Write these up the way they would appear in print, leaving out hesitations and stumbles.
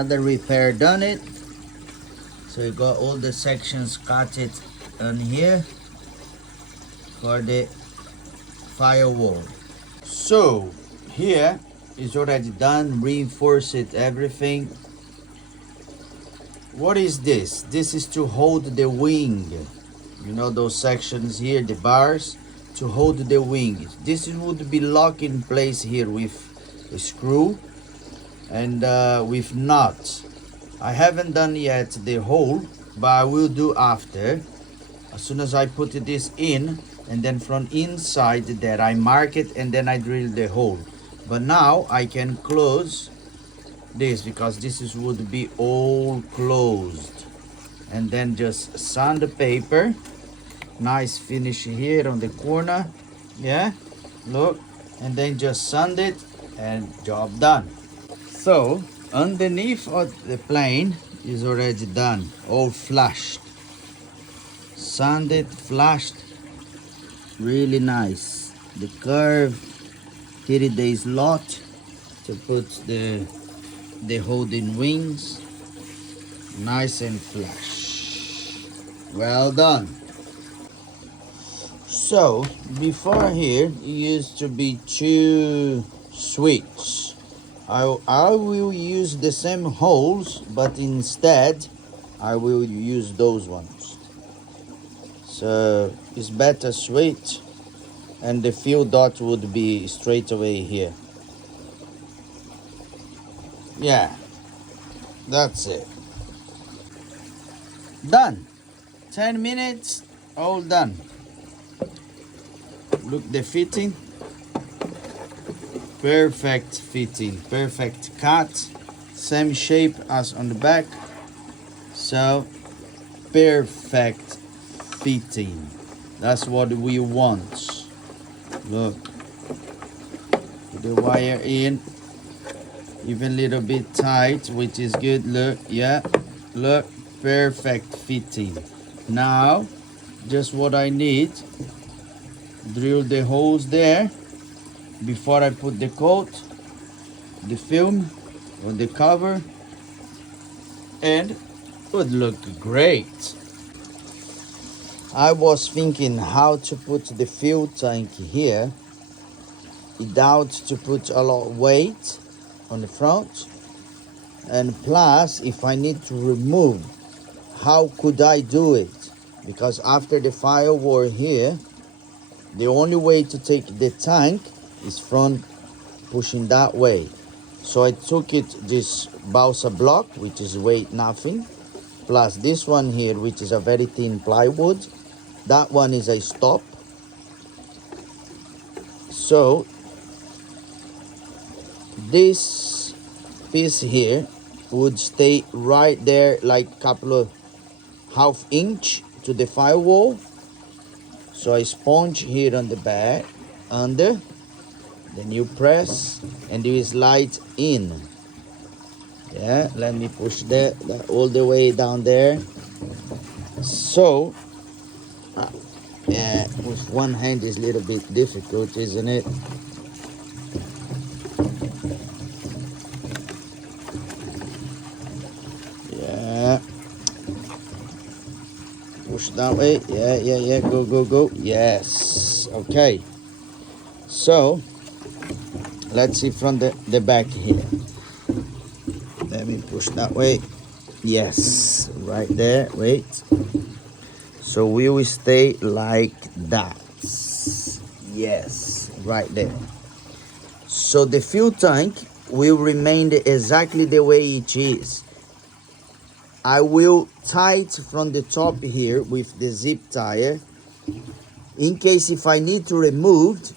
another repair done it. So you got all the sections cut it on here for the firewall. So here is already done, reinforce it, everything. What is this? This is to hold the wing. You know those sections here, the bars, to hold the wing. This would be locked in place here with a screw and with nuts. I haven't done yet the hole, but I will do after. As soon as I put this in, and then from inside there I mark it and then I drill the hole. But now I can close this because would be all closed, and then just sandpaper, nice finish here on the corner, yeah, look, and then just sand it and job done. So underneath of the plane is already done, all flashed, sanded, flashed, really nice. The curve here, there is lot to put the holding wings, nice and flush. Well done. So before here it used to be 2 switches. I will use the same holes, but instead I will use those ones. So it's better switch, and the fuel dot would be straight away here. Yeah, that's it. Done. 10 minutes, all done. Look the fitting. Perfect fitting, perfect cut. Same shape as on the back. So, perfect fitting. That's what we want. Look. Put the wire in. Even a little bit tight, which is good. Look, yeah, look, perfect fitting. Now just what I need, drill the holes there before I put the coat, the film or the cover, and it would look great. I was thinking how to put the fuel tank here without to put a lot of weight on the front, and plus if I need to remove, how could I do it? Because after the firewall here, the only way to take the tank is from pushing that way. So I took it this balsa block, which is weight nothing, plus this one here, which is a very thin plywood. That one is a stop. So this piece here would stay right there, like couple of half inch to the firewall. So I sponge here on the back, under, then you press and you slide in. Yeah, let me push that all the way down there. So yeah, with one hand is a little bit difficult, isn't it? Push that way. Yeah. Go. Yes. Okay. So let's see from the back here. Let me push that way. Yes. Right there. Wait. So we will stay like that. Yes. Right there. So the fuel tank will remain exactly the way it is. I will tie it from the top here with the zip tie, in case if I need to remove.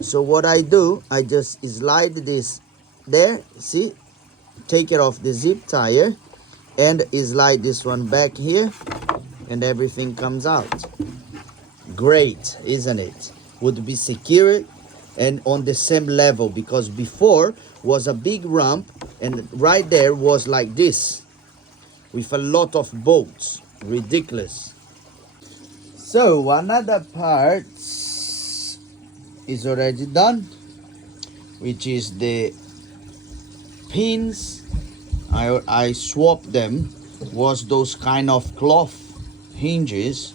So what I do, I just slide this there, see, take it off the zip tie and slide this one back here, and everything comes out. Great, isn't it? Would be secured and on the same level, because before was a big ramp and right there was like this with a lot of bolts. Ridiculous. So another part is already done, which is the pins I swapped them, was those kind of cloth hinges,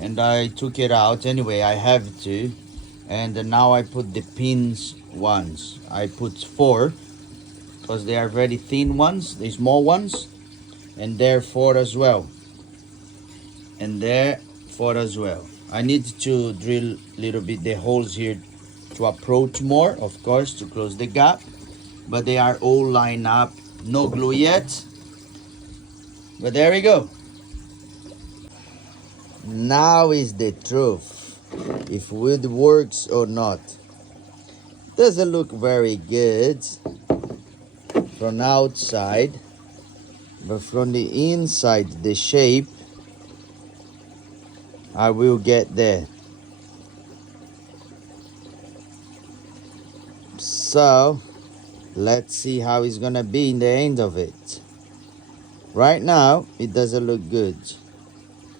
and I took it out anyway. I have to, and now I put the pins ones. I put 4 because they are very thin ones, the small ones, and there 4 as well, and there 4 as well. I need to drill a little bit the holes here to approach more, of course, to close the gap, but they are all lined up. No glue yet, but there we go. Now is the truth, if wood works or not. Doesn't look very good from outside, but from the inside, the shape, I will get there. So let's see how it's gonna be in the end of it. Right now it doesn't look good,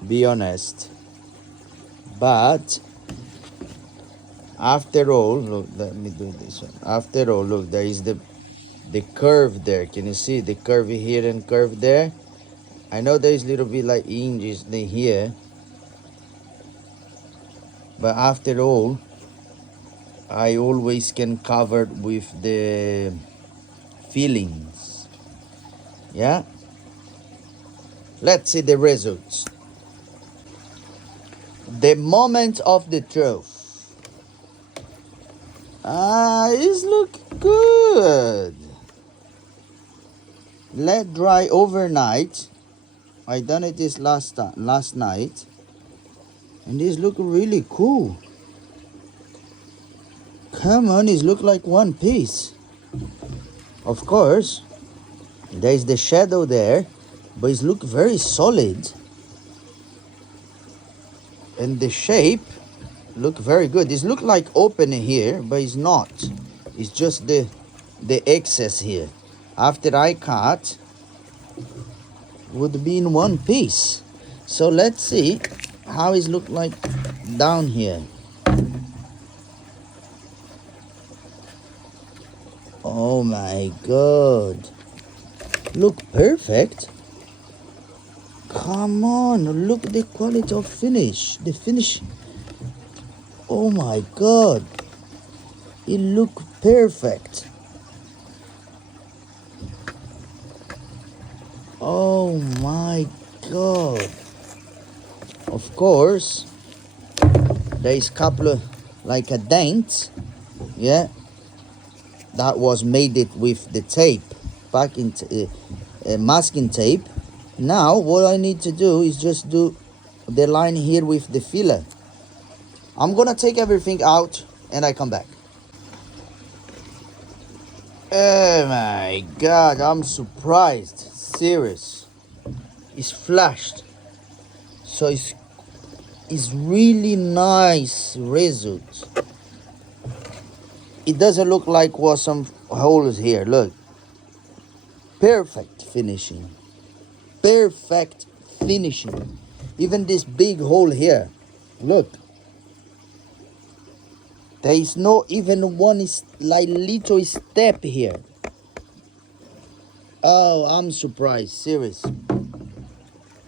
be honest, but after all, look, let me do this one. After all, look, there is the curve there. Can you see the curve here and curve there? I know there is a little bit like hinges in here, but after all, I always can cover with the fillings. Yeah, let's see the results. The moment of the truth. It look good. Let dry overnight. I done it this last night, and this look really cool. Come on, it look like one piece. Of course, there is the shadow there, but it look very solid, and the shape look very good. This look like open here, but it's not. It's just the excess here. After I cut, would be in one piece. So let's see how it look like down here. Oh my god, look perfect. Come on, look the quality of finish, the finish. Oh my god, it look perfect. Oh my god. Of course, there is couple of like a dent, yeah, that was made it with the tape, masking tape. Now what I need to do is just do the line here with the filler. I'm gonna take everything out and I come back. Oh my god, I'm surprised. Serious. It's flashed. So it's really nice result. It doesn't look like was some holes here. Look. Perfect finishing. Perfect finishing. Even this big hole here. Look. There is no even one like little step here. Oh, I'm surprised. Serious.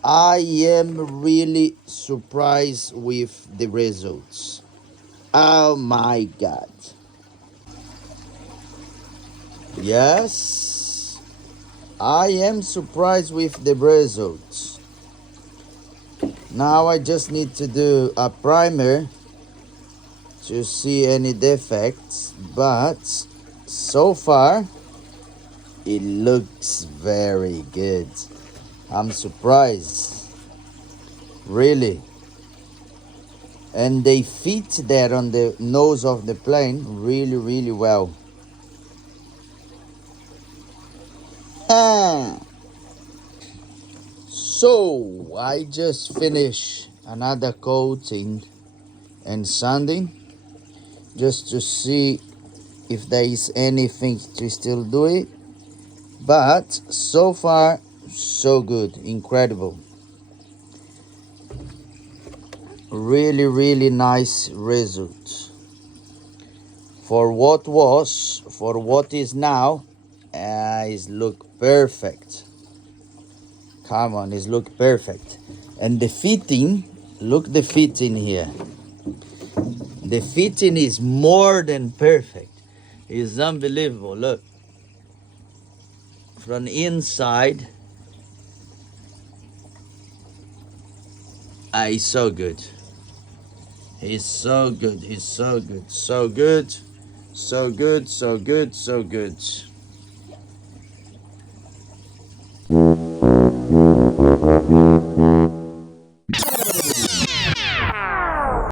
I am really surprised with the results. Oh my god. Yes, I am surprised with the results. Now I just need to do a primer to see any defects, but so far it looks very good. I'm surprised, really. And they fit there on the nose of the plane really well. So I just finished another coating and sanding just to see if there is anything to still do it, but so far so good. Incredible. Really nice result for what was, for what is now. It look perfect. Come on, it look perfect. And the fitting, look the fitting here. The fitting is more than perfect. It's unbelievable. Look. From inside. It's so good. It's so good. It's so good. So good. So good. So good. So good.